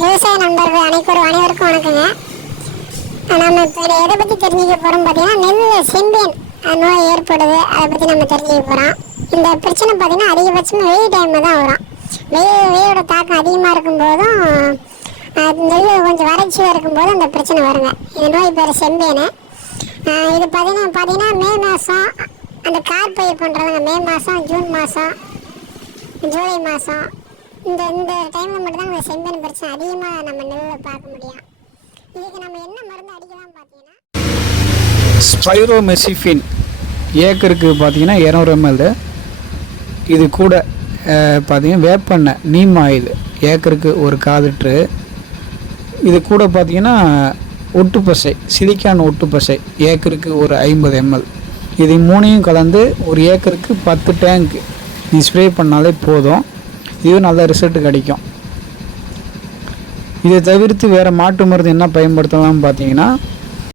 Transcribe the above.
விவசாய நண்பர்கள் அனைவருக்கும் வணக்கங்க. நம்ம இப்போ எதை பற்றி தெரிஞ்சுக்க போகிறோம் பார்த்தீங்கன்னா, நெல்லில் செம்பியன் நோய் ஏற்படுது. அதை பற்றி நம்ம தெரிஞ்சுக்க போகிறோம். இந்த பிரச்சனை பார்த்தீங்கன்னா அதிகபட்சமாக வெயில் டைமில் தான் வரும். வெயிலோட தாக்கம் அதிகமாக இருக்கும்போதும் நெல் கொஞ்சம் வறட்சியாக இருக்கும்போது அந்த பிரச்சனை வருங்க. இந்த நோய் பேர் செம்பியன். இது பார்த்தீங்கன்னா மே மாதம் அந்த கார்பயிர் பண்ணுறவங்க மே மாதம், ஜூன் மாதம், ஜூலை மாதம் இந்த டைமில் மட்டும்தான் இந்த செம்பியன் பிரச்சனை அதிகமாக நம்ம நெல்லில் பார்க்க முடியும். இதுக்கு நம்ம என்ன மருந்து அடிக்கலாம் பார்த்தீங்கன்னா, ஸ்பைரோமெசிஃபின் ஏக்கருக்கு பார்த்தீங்கன்னா 200 ml. இது கூட பார்த்தீங்கன்னா வேப்பெண்ணெய் நீம் ஆயில் ஏக்கருக்கு 1 1/4 லிட்டரு. இது கூட பார்த்தீங்கன்னா ஒட்டுப்பசை சிலிக்கான் ஒட்டுப்பசை ஏக்கருக்கு ஒரு 50 ml. இது 3யும் கலந்து ஒரு ஏக்கருக்கு 10 டேங்க் நீ ஸ்ப்ரே பண்ணாலே போதும். இது நல்ல ரிசல்ட் கிடைக்கும். இதை தவிர்த்து வேறு மாட்டு மருந்து என்ன பயன்படுத்தலாம்னு பார்த்தீங்கன்னா,